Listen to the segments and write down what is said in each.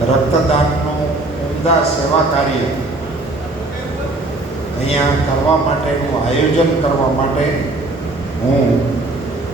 રક્તદાનનું ઉમદા સેવા કાર્ય અહીંયા કરવા માટેનું આયોજન કરવા માટે હું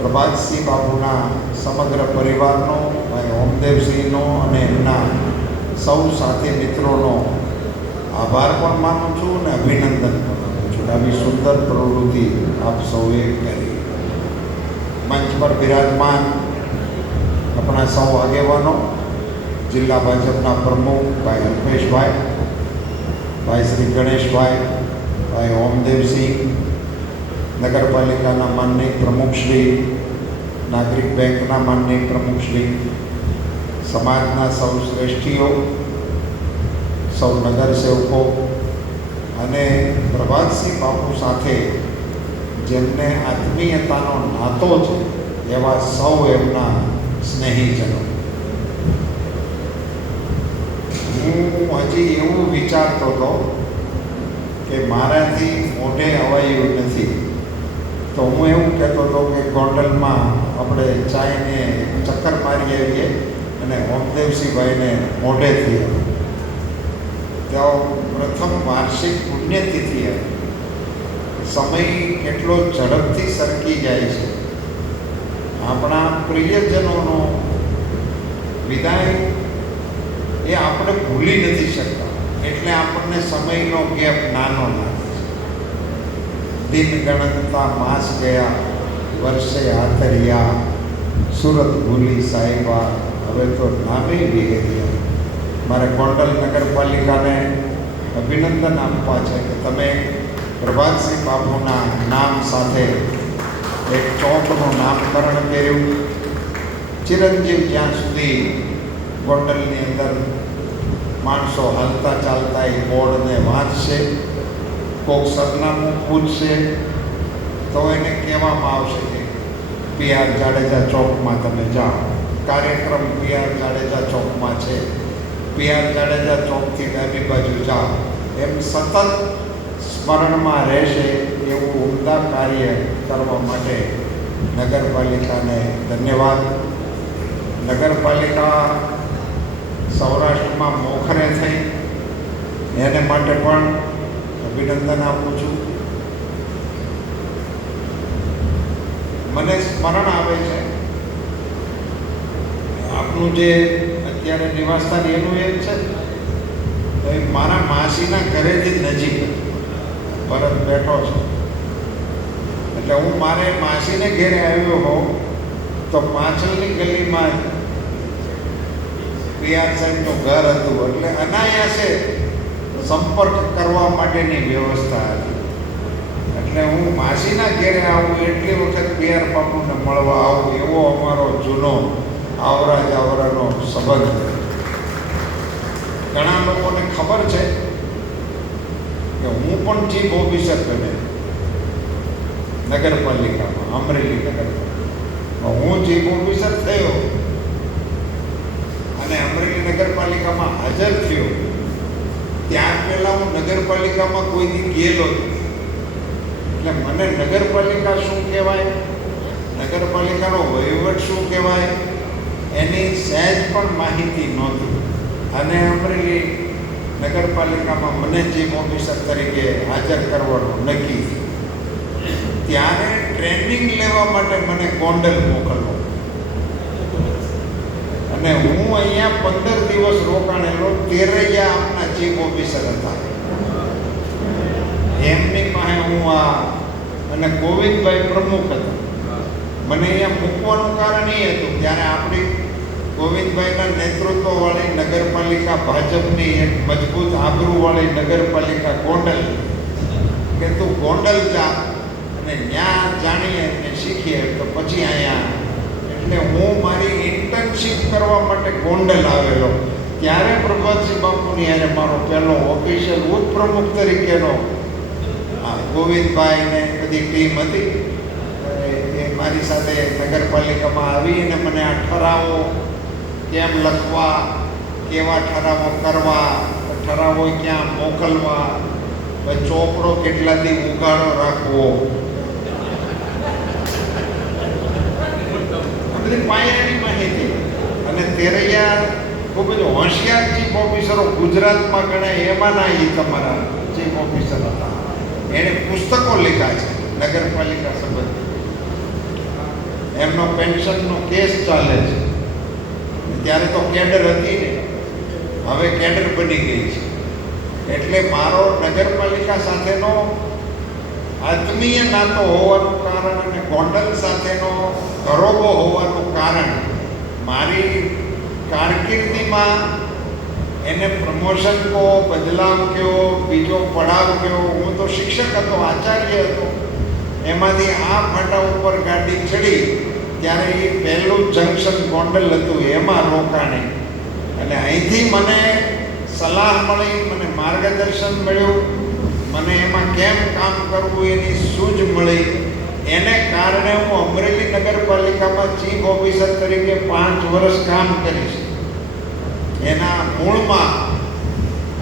પ્રભાતસિંહ બાબુના સમગ્ર પરિવારનો, ભાઈ ઓમદેવસિંહનો અને એમના સૌ સાથી મિત્રોનો આભાર પણ માનું છું અને અભિનંદન પણ માનું છું આવી સુંદર પ્રવૃત્તિ આપ સૌએ કરી. મંચ પર બિરાજમાન આપણા સૌ આગેવાનો જિલ્લા ભાજપના પ્રમુખ ભાઈ અલ્પેશભાઈ ભાઈ શ્રી ગણેશભાઈ, ભાઈ ઓમદેવસિંહ, નગરપાલિકાના માનનીય પ્રમુખશ્રી નાગરિક બેંકના માનનીય પ્રમુખશ્રી સમાજના સૌ શ્રેષ્ઠીઓ, સૌ નગરસેવકો અને પ્રભાતસિંહ બાપુ સાથે જેમને આત્મીયતાનો નાતો છે એવા સૌ એમના સ્નેહીજનો. હું હજી એવું વિચારતો હતો કે મારાથી મોઢે અવાયું નથી. તો હું એવું કહેતો હતો કે ગોંડલમાં આપણે ચાઈને ચક્કર મારી આવીએ અને ઓમદેવસિંહભાઈને મોઢેથી ત્યાં પ્રથમ વાર્ષિક પુણ્યતિથિ હતી સમય કેટલો ઝડપથી સરકી જાય છે. આપણા પ્રિયજનોનો વિદાય એ આપણે ભૂલી નથી શકતા. એટલે આપણને સમયનો ગેપ નાનો લાગે છે. દિન ગણનતા માસ ગયા, વર્ષે આતરિયા સુરત ભૂલી સાહેબા હવે તો નામે વિહેર્યા મારે ગોંડલ નગરપાલિકાને અભિનંદન આપવા છે કે તમે પ્રભાતસિંહ બાપુના નામ સાથે એક ચોકનું નામકરણ કર્યું. ચિરંજીવ જ્યાં સુધી ગોંડલની અંદર માણસો હાલતા ચાલતા એ બોર્ડને વાંચશે, કોક સરનામું પૂછશે, તો એને કહેવામાં આવશે કે પી આર જાડેજા ચોકમાં તમે જાઓ. કાર્યક્રમ પી આર જાડેજા ચોકમાં છે. પી આર જાડેજા ચોકથી ડાબી બાજુ જાઓ. એમ સતત સ્મરણમાં રહેશે એવું ઉમદા કાર્ય કરવા માટે નગરપાલિકાને ધન્યવાદ. નગરપાલિકા સૌરાષ્ટ્રમાં મોખરે થઈ. એને માટે પણ અભિનંદન આપું છું. મને સ્મરણ આવે છે. આપનું જે અત્યારે નિવાસસ્થાન એનું એક છે એ મારા માસીના ઘરેથી નજીક પરત બેઠો છું. એટલે હું મારે માસીને ઘેરે આવ્યો હોઉં, તો પાછળની ગલીમાં પીઆર સાહેબનું ઘર હતું. એટલે અનાયાસે સંપર્ક કરવા માટેની વ્યવસ્થા હતી. એટલે હું માસીના ઘેરે આવું એટલી વખત પીઆર બાપુને મળવા આવું એવો અમારો જૂનો આવરા જાવરાનો સંબંધ. ઘણા લોકોને ખબર છે કે હું પણ ચીફ ઓફિસર બને નગરપાલિકામાં, અમરેલી નગરપાલિકા હું ચીફ ઓફિસર થયો. અને અમરેલી નગરપાલિકામાં હાજર થયો. ત્યાર પહેલાં હું નગરપાલિકામાં કોઈ દી ગયેલો એટલે મને નગરપાલિકા શું કહેવાય? નગરપાલિકાનો વહીવટ શું કહેવાય? એની સહેજ પણ માહિતી નહોતી. અને અમરેલી નગરપાલિકામાં મને ચીફ ઓફિસર તરીકે હાજર કરવાનું નક્કી ત્યારે ટ્રેનિંગ લેવા માટે મને ગોંડલ મોકલવો અને હું અહીંયા પંદર દિવસ રોકાણેલો તેરૈયા આપના ચીફ ઓફિસર હતા. એમની પાસે હું આ અને ગોવિંદભાઈ પ્રમુખ હતા. મને અહીંયા મૂકવાનું કારણ એ હતું, ત્યારે આપણી ગોવિંદભાઈના નેતૃત્વવાળી નગરપાલિકા ભાજપની એક મજબૂત આબરૂવાળી નગરપાલિકા ગોંડલ. કે તું ગોંડલ જા અને ત્યાં જાણીએ અને શીખીએ, તો પછી અહીંયા એટલે હું મારી ઇન્ટર્નશીપ કરવા માટે ગોંડલ આવેલો. ત્યારે પ્રભાતસિંહ બાપુની અને મારો પહેલો ઓફિશિયલ ઉપપ્રમુખ તરીકેનો આ ગોવિંદભાઈ ને બધી ટીમ હતી. એ મારી સાથે નગરપાલિકામાં આવી અને મને આ ઠરાવો કેમ લખવા, કેવા ઠરાવો કરવા, ઠરાવો ક્યાં મોકલવા ચોપડો કેટલા દી ઉગાડો રાખવો બધી પાયાની માહિતી અને તેરૈયા ખૂબ જ હોશિયાર ચીફ ઓફિસરો ગુજરાતમાં ગણાય એમાંના એ તમારા ચીફ ઓફિસર હતા. એણે પુસ્તકો લખ્યા છે, નગરપાલિકા સંબંધિત એમનો પેન્શનનો કેસ ચાલે છે. ત્યારે તો કેડર હતી ને. હવે કેડર બની ગઈ છે. એટલે મારો નગરપાલિકા સાથેનો આત્મીય નાતો હોવાનું કારણ અને ગોંડલ સાથેનો ગરોબો હોવાનું કારણ, મારી કારકિર્દીમાં એને પ્રમોશન કહો, બદલાવ કયો બીજો પડાવ કયો હું તો શિક્ષક હતો, આચાર્ય હતો. એમાંથી આ ફાટા ઉપર ગાડી ચડી, ત્યારે એ પહેલું જંકશન ગોંડલ હતું, એમાં રોકાણે. અને અહીંથી મને સલાહ મળી, મને માર્ગદર્શન મળ્યું. મને એમાં કેમ કામ કરવું એની સૂઝ મળી. એને કારણે હું અમરેલી નગરપાલિકામાં ચીફ ઓફિસર તરીકે પાંચ વર્ષ કામ કરીશ. એના મૂળમાં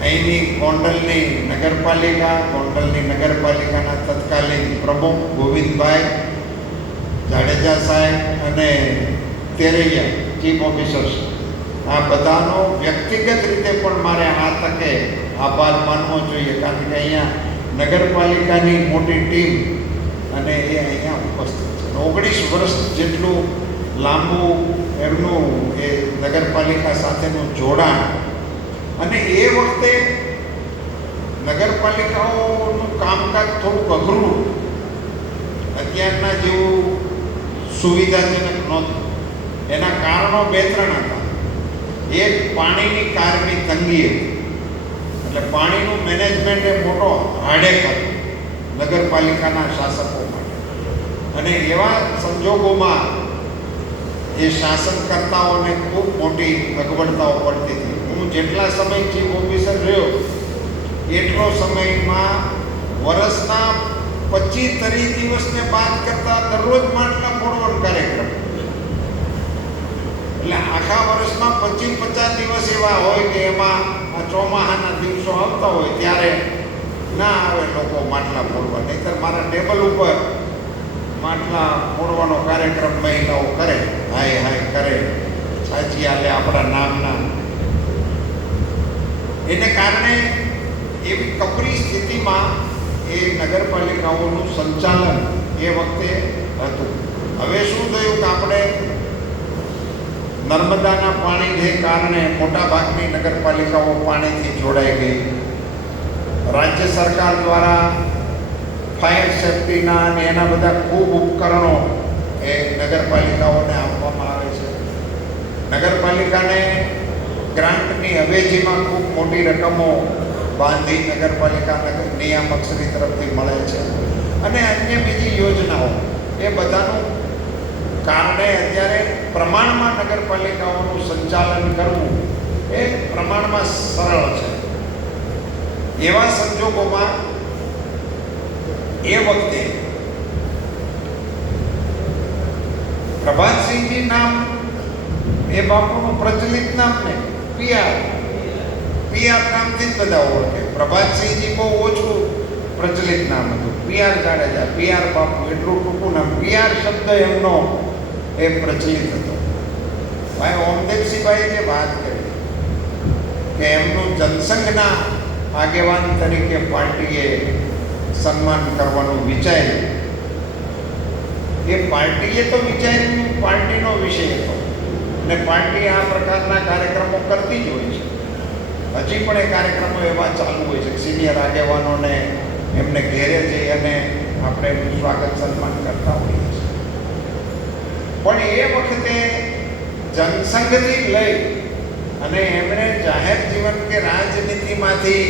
અહીંની ગોંડલની નગરપાલિકા, ગોંડલની નગરપાલિકાના તત્કાલીન પ્રમુખ ગોવિંદભાઈ જાડેજા સાહેબ અને તેરૈયા ચીફ ઓફિસર્સ આ બધાનો વ્યક્તિગત રીતે પણ મારે આ તકે આભાર માનવો જોઈએ, કારણ કે અહીંયા નગરપાલિકાની મોટી ટીમ અને એ અહીંયા ઉપસ્થિત છે. ઓગણીસ વર્ષ જેટલું લાંબુ એમનું એ નગરપાલિકા સાથેનું જોડાણ અને એ વખતે નગરપાલિકાઓનું કામકાજ થોડુંક અઘરું. અત્યારના જેવું સુવિધાજનક નહોતું. એના કારણો બે ત્રણ હતા. એક પાણીની કારની તંગી એટલે પાણીનું મેનેજમેન્ટ એ મોટો હાડેક હતો નગરપાલિકાના શાસકો માટે. અને એવા સંજોગોમાં એ શાસનકર્તાઓને ખૂબ મોટી અગવડતાઓ પડતી હતી. હું જેટલા સમય ચીફ ઓફિસર રહ્યો, એટલો સમયમાં વર્ષના પચીસ ત્રીસ દિવસને બાદ કરતા દરરોજ માટલા ફોરવર્ડ કાર્યક્રમ. એટલે આખા વર્ષમાં પચીસ પચાસ દિવસ એવા હોય કે એમાં આ ચોમાહાના દિવસો આવતા હોય ત્યારે ના આવે લોકો માટલા ફોડવા. નહીતર મારા ટેબલ ઉપર માટલા ફોડવાનો કાર્યક્રમ મહિલાઓ કરે. હાય હાય, કરે. સાચી આલે આપણા નામના. એને કારણે એવી કપરી સ્થિતિમાં એ નગરપાલિકાઓનું સંચાલન એ વખતે હતું. હવે શું થયું કે આપણે નર્મદાના પાણીને કારણે મોટાભાગની નગરપાલિકાઓ પાણીથી જોડાઈ ગઈ. રાજ્ય સરકાર દ્વારા ફાયર સેફટીના અને એના બધા ખૂબ ઉપકરણો એ નગરપાલિકાઓને આપવામાં આવે છે. નગરપાલિકાને ગ્રાન્ટની અવેજીમાં ખૂબ મોટી રકમો બાંધી નગરપાલિકા નગર નિયામક શ્રી તરફથી મળે છે. અને અન્ય બીજી યોજનાઓ, એ બધાનું કારણે અત્યારે પ્રમાણમાં નગરપાલિકાઓનું સંચાલન કરવું એ પ્રમાણમાં સરળ છે. એવા સંજોગોમાં એ વખતે પ્રભાતસિંહજી નામ, એ બાપુનું પ્રચલિત નામ ને, પીઆર. પીઆર નામથી જ બધા ઓળખે. પ્રભાતસિંહજી બહુ ઓછું પ્રચલિત નામ હતું. પીઆર જાડેજા, પીઆર બાપુ, એટલું ટૂંકું નામ. પીઆર શબ્દ એમનો એ પ્રચલિત હતો. ભાઈ ઓમદેવસિંહભાઈ જે વાત કરી, કે એમનું જનસંઘના આગેવાન તરીકે પાર્ટીએ સન્માન કરવાનું વિચાર્યું એ પાર્ટીએ તો વિચાર્યું, પાર્ટીનો વિષય હતો. અને પાર્ટી આ પ્રકારના કાર્યક્રમો કરતી જ હોય છે. હજી પણ એ કાર્યક્રમો એવા ચાલુ હોય છે સિનિયર આગેવાનોને એમને ઘેરે જઈ અને આપણે એમનું સ્વાગત સન્માન કરતા હોઈએ છીએ. પણ એ વખતે જનસંઘથી લઈ અને એમણે જાહેર જીવન કે રાજનીતિમાંથી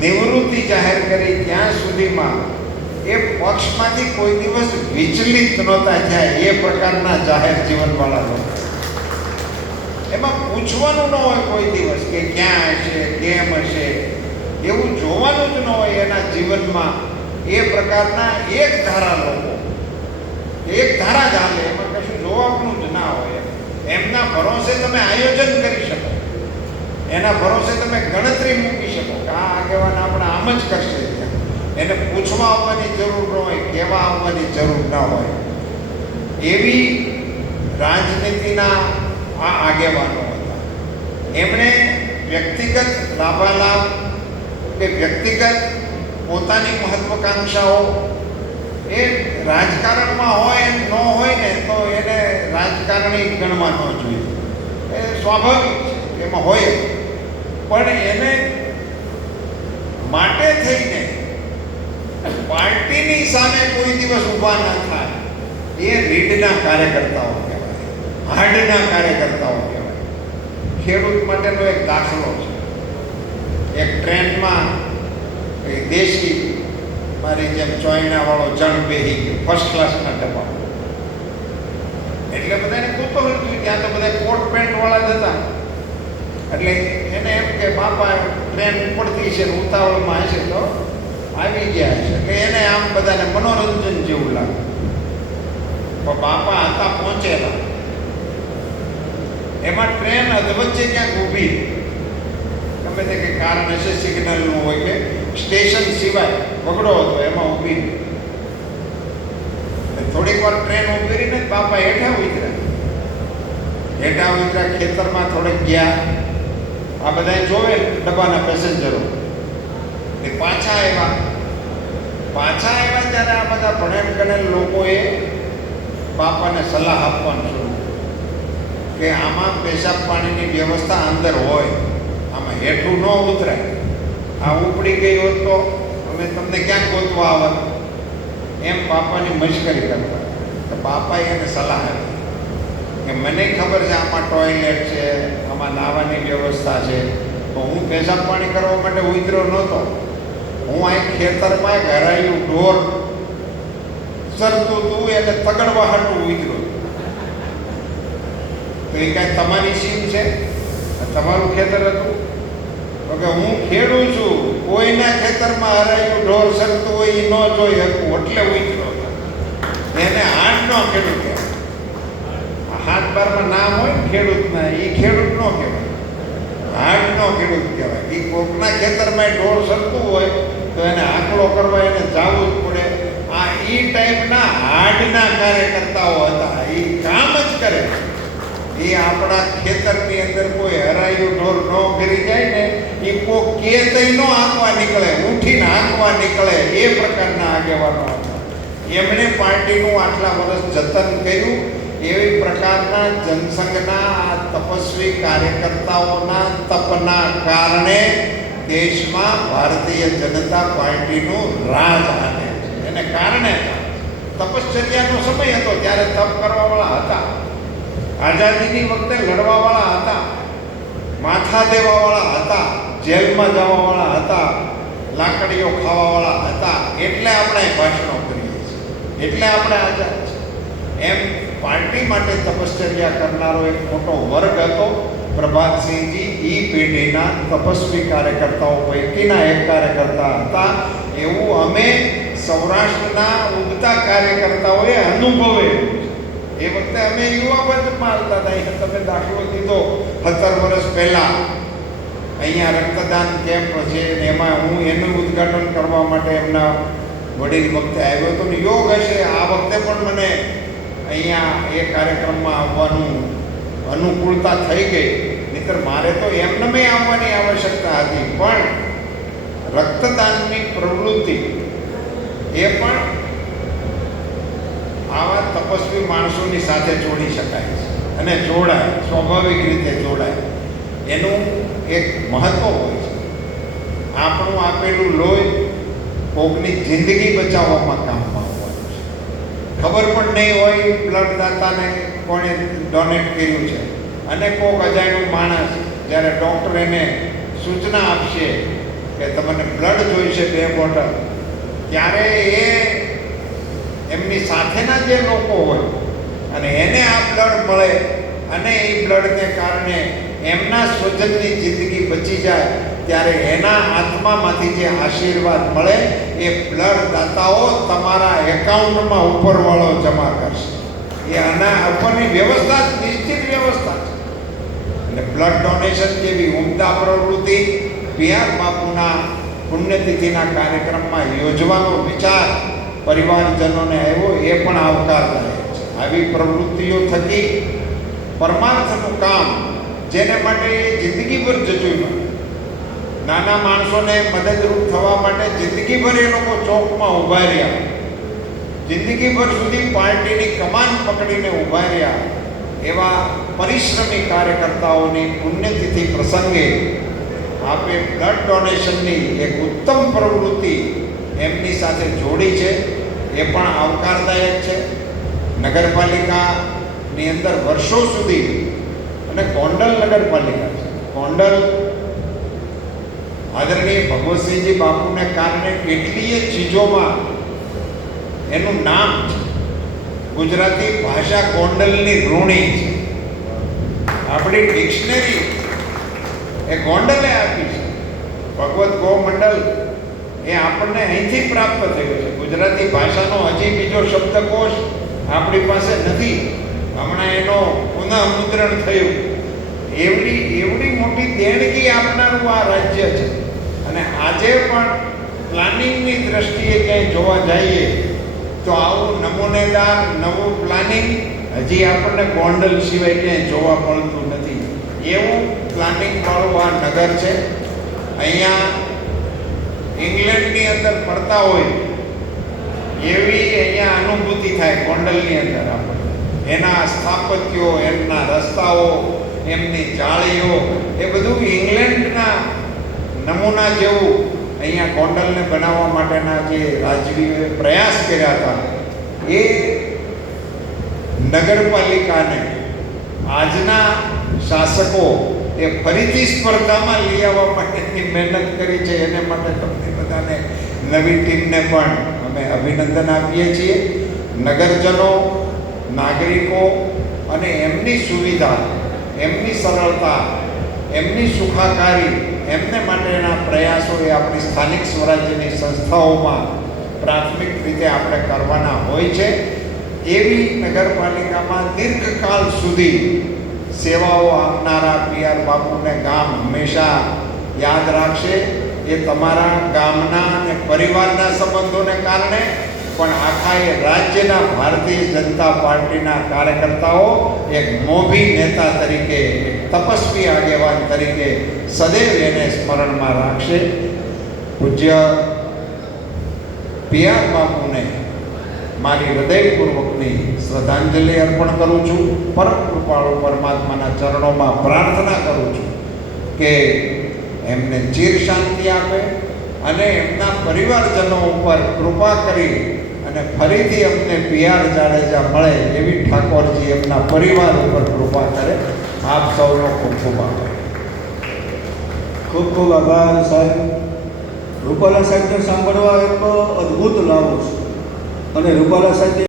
નિવૃત્તિ જાહેર કરી ત્યાં સુધીમાં એ પક્ષમાંથી કોઈ દિવસ વિચલિત નહોતા થયા એ પ્રકારના જાહેર જીવનવાળા લોકો એમાં પૂછવાનું ન હોય કોઈ દિવસ કે ક્યાં હશે, કેમ હશે, એવું જોવાનું જ ન હોય એના જીવનમાં એ પ્રકારના એક ધારા લોકો એક ધારા જ હાલે એમાં કશું જોવાનું જ ના હોય એમના ભરોસે તમે આયોજન કરી શકો. એના ભરોસે તમે ગણતરી મૂકી શકો કે આ આગેવાન આપણે આમ જ કરશે. એને પૂછવા આવવાની જરૂર ન હોય, કહેવા આવવાની જરૂર ન હોય. એવી રાજનીતિના આ આગેવાનો હતા. એમણે વ્યક્તિગત લાભાલાભ કે વ્યક્તિગત પોતાની મહત્વકાંક્ષાઓ એ રાજકારણમાં હોય ન હોય ને તો એને રાજકારણી ગણવા ન જોઈએ. એ સ્વાભાવિક એમાં હોય. પણ એને માટે થઈને પાર્ટીની સામે કોઈ દિવસ ઊભા ના થાય. એ રીડના કાર્યકર્તાઓ કહેવાય. હાડના કાર્યકર્તાઓ કહેવાય. ખેડૂત માટેનો એક દાખલો છે. એક ટ્રેનમાં દેશી મારી જેમ ચોઈનાવાળો જણ બેહી ગયો ફર્સ્ટ ક્લાસના ડબ્બા એટલે બધાને કુતૂહલ ત્યાં તો બધા કોટ પેન્ટ વાળા જ હતા. એટલે એને એમ કે બાપા ટ્રેન ઉપડતી છે ઉતાવળમાં હશે તો આવી ગયા છે. એટલે એને આમ બધાને મનોરંજન જેવું લાગે પણ બાપા હતા પહોંચેલા. એમાં ટ્રેન અધવચ્ચે ક્યાંક ઊભી. ગમે તે કે કારણ હશે સિગ્નલનું હોય કે સ્ટેશન સિવાય વગડો હતો, એમાં ઊભી. થોડીક વાર ટ્રેન ઊભી રહીને બાપા હેઠા ઉતર્યા. હેઠા ઉતર્યા ખેતરમાં થોડેક ગયા. આ બધા જોવે ડબ્બાના પેસેન્જરો. એ પાછા આવ્યા. પાછા આવ્યા ત્યારે આ બધા ભણેલ ગણેલ લોકોએ બાપાને સલાહ આપવાનું શરૂ કે આમાં પેશાબ પાણીની વ્યવસ્થા અંદર હોય, આમાં હેઠું ન ઉતરાય. આ ઉપડી ગઈ હોત તો અમે તમને ક્યાં ગોતવા આવત? એમ બાપાની મશ્કરી કરતા. તો બાપાએ એને સલાહ આપી. કે મને ખબર છે આમાં ટોયલેટ છે, આમાં નાવાની વ્યવસ્થા છે. તો હું પેશાબ પાણી કરવા માટે ઉતર્યો નહોતો. હું અહીં ખેતરમાં હરાયું ઢોર સરતું તું એટલે તગડવા હાટું ઉતર્યો. તો એ કાંઈ તમારી સીમ છે? તમારું ખેતર હતું? તો કે હું ખેડું છું, કોઈના ખેતરમાં હરાયું ઢોર સરતું હોય એ ન જોઈ શકું, એટલે ઉતર્યો. એને આઠ ન ખેડૂત કહેવાય આ હાથ બારમાં નામ હોય ને ખેડૂતના એ ખેડૂત નો કહેવાય. હાડ નો ખેડૂત કહેવાય. એ કોકના ખેતરમાં ઢોર સરતું હોય, તો એને આંકડો કરવા એને જવું જ પડે. આ એ ટાઈપના હાડના કાર્યકર્તાઓ હતા. એ કામ જ કરે એ આપણા ખેતરની અંદર કોઈ હરાયું ઢોર ન કરી જાય ને એ કોઈ કે તઈ નો આંકવા નીકળે, ઉઠીને આંકવા નીકળે, એ પ્રકારના આગેવાનો હતા. એમણે પાર્ટીનું આટલા વર્ષ જતન કર્યું. એવી પ્રકારના જનસંઘના આ તપસ્વી કાર્યકર્તાઓના તપના કારણે દેશમાં ભારતીય જનતા પાર્ટીનું રાજ હાલે છે. એને કારણે તપશ્ચર્યાનો સમય હતો ત્યારે તપ કરવાવાળા હતા, આઝાદીની વખતે લડવાવાળા હતા, માથા દેવાવાળા હતા, જેલમાં જવાવાળા હતા, લાકડીઓ ખાવાવાળા હતા, એટલે આપણે ભાષણો કરીએ છીએ, એટલે આપણે આઝાદ છીએ. એમ પાર્ટી માટે તપશ્ચર્યા કરનારો એક મોટો વર્ગ હતો, પ્રભાતસિંહજી. ઈ પેઢીના તપસ્વી કાર્યકર્તાઓ પૈકીના એક કાર્યકર્તા હતા. એવું અમે સૌરાષ્ટ્રના ઉગતા કાર્યકર્તાઓએ અનુભવેલું એ વખતે અમે યુવા આવતા હતા. અહીંયા તમે દાખલો દીધો સત્તર વર્ષ પહેલાં. અહીંયા રક્તદાન કેમ્પ છે એમાં હું એનું ઉદ્ઘાટન કરવા માટે એમના વડીલ વખતે આવ્યો હતો ને યોગ હશે. આ વખતે પણ મને અહીંયા એ કાર્યક્રમમાં આવવાનું અનુકૂળતા થઈ ગઈ. નહીતર મારે તો એમને મેં આવવાની આવશ્યકતા હતી. પણ રક્તદાનની પ્રવૃત્તિ એ પણ આવા તપસ્વી માણસોની સાથે જોડી શકાય અને જોડાય, સ્વાભાવિક રીતે જોડાય. એનું એક મહત્વ હોય છે. આપણું આપેલું લોહી કોકની જિંદગી બચાવવામાં છે ખબર પણ નહીં હોય બ્લડ દાતાને કોણે ડોનેટ કર્યું છે. અને કોક અજાણ્યું માણસ જ્યારે ડૉક્ટર એને સૂચના આપશે કે તમને બ્લડ જોઈશે બે બોટલ ત્યારે એ એમની સાથેના જે લોકો હોય અને એને આ બ્લડ મળે અને એ બ્લડને કારણે એમના સ્વજનની જિંદગી બચી જાય ત્યારે એના આત્મામાંથી જે આશીર્વાદ મળે એ બ્લડ દાતાઓ તમારા એકાઉન્ટમાં ઉપરવાળો જમા કરશે. એ આના ઉપરની વ્યવસ્થા જ, નિશ્ચિત વ્યવસ્થા છે અને બ્લડ ડોનેશન જેવી ઉમદા પ્રવૃત્તિ પિયાર બાપુના પુણ્યતિથિના કાર્યક્રમમાં યોજવાનો વિચાર પરિવારજનોને આવ્યો, એ પણ આવકારદાયક છે. આવી પ્રવૃત્તિઓ થકી પરમાર્થનું કામ જેને માટે જિંદગીભર જજુમ્યા નાના માણસોને મદદરૂપ થવા માટે જિંદગીભર એ લોકો ચોકમાં ઊભા રહ્યા. જિંદગીભર સુધી પાર્ટીની કમાન પકડીને ઊભા રહ્યા. એવા પરિશ્રમી કાર્યકર્તાઓની પુણ્યતિથિ પ્રસંગે આપે બ્લડ ડોનેશનની એક ઉત્તમ પ્રવૃત્તિ એમની સાથે જોડી છે. એ પણ આવકારદાયક છે. નગરપાલિકાની અંદર વર્ષો સુધી અને ગોંડલ નગરપાલિકા છે. ગોંડલ આદરણીય ભગવતસિંહજી બાપુને કારણે કેટલીય ચીજોમાં એનું નામ ગુજરાતી ભાષા ગોંડલની ઋણી છે. આપણી ડિક્શનરી એ ગોંડલે આપી છે. ભગવત ગોમંડલ એ આપણને અહીંથી પ્રાપ્ત થયું છે. ગુજરાતી ભાષાનો હજી બીજો શબ્દકોશ આપણી પાસે નથી. હમણાં એનો પુનઃમુદ્રણ થયું. એવડી એવડી મોટી દેણગી આપનારું આ રાજ્ય છે. અને આજે પણ પ્લાનિંગની દ્રષ્ટિએ ક્યાંય જોવા જઈએ, તો આવું નમૂનેદાર, નવું પ્લાનિંગ હજી આપણને ગોંડલ સિવાય ક્યાંય જોવા મળતું નથી. એવું પ્લાનિંગ વાળું આ નગર છે. અહીંયા ઇંગ્લેન્ડની અંદર ફરતા હોય, એવી અહીંયા અનુભૂતિ થાય ગોંડલની અંદર આપણને. એના સ્થાપત્યો, એમના રસ્તાઓ, એમની જાળીઓ, એ બધું ઇંગ્લેન્ડના નમૂના જેવું અહીંયા ગોંડલને બનાવવા માટેના જે રાજવીઓએ પ્રયાસ કર્યા હતા, એ નગરપાલિકાને આજના શાસકો એ ફરીથી સ્પર્ધામાં લઈ આવવા માટેની મહેનત કરી છે. એને માટે તમને બધાને નવી ટીમને પણ અમે અભિનંદન આપીએ છીએ. નગરજનો, નાગરિકો અને એમની સુવિધા, એમની સરળતા એમની સુખાકારી, એમને માટેના પ્રયાસો એ આપણી સ્થાનિક સ્વરાજ્યની સંસ્થાઓમાં પ્રાથમિક રીતે આપણે કરવાના હોય છે. એવી નગરપાલિકામાં દીર્ઘકાલ સુધી સેવાઓ આપનારા પીઆર બાપુને ગામ હંમેશા યાદ રાખશે. એ તમારા ગામના અને પરિવારના સંબંધોને કારણે પણ આખા એ રાજ્યના ભારતીય જનતા પાર્ટીના કાર્યકર્તાઓ એક મોભી નેતા તરીકે, એક તપસ્વી આગેવાન તરીકે સદૈવ એને સ્મરણમાં રાખશે. પૂજ્ય પિયાર બાપુને મારી હૃદયપૂર્વકની શ્રદ્ધાંજલિ અર્પણ કરું છું. પરમ કૃપાળુ પરમાત્માના ચરણોમાં પ્રાર્થના કરું છું કે એમને ચીર શાંતિ આપે અને એમના પરિવારજનો ઉપર કૃપા કરી અને ફરીથી અમને પિયાર જાડેજા મળે એવી ઠાકોરજી એમના પરિવાર ઉપર કૃપા કરે. આપ સૌનો ખૂબ ખૂબ આભાર. ખૂબ ખૂબ આભાર સાહેબ. રૂપાલા સાહેબને સાંભળવા એક અદ્ભુત લાવો છે. અને રૂપાલા સાહેબ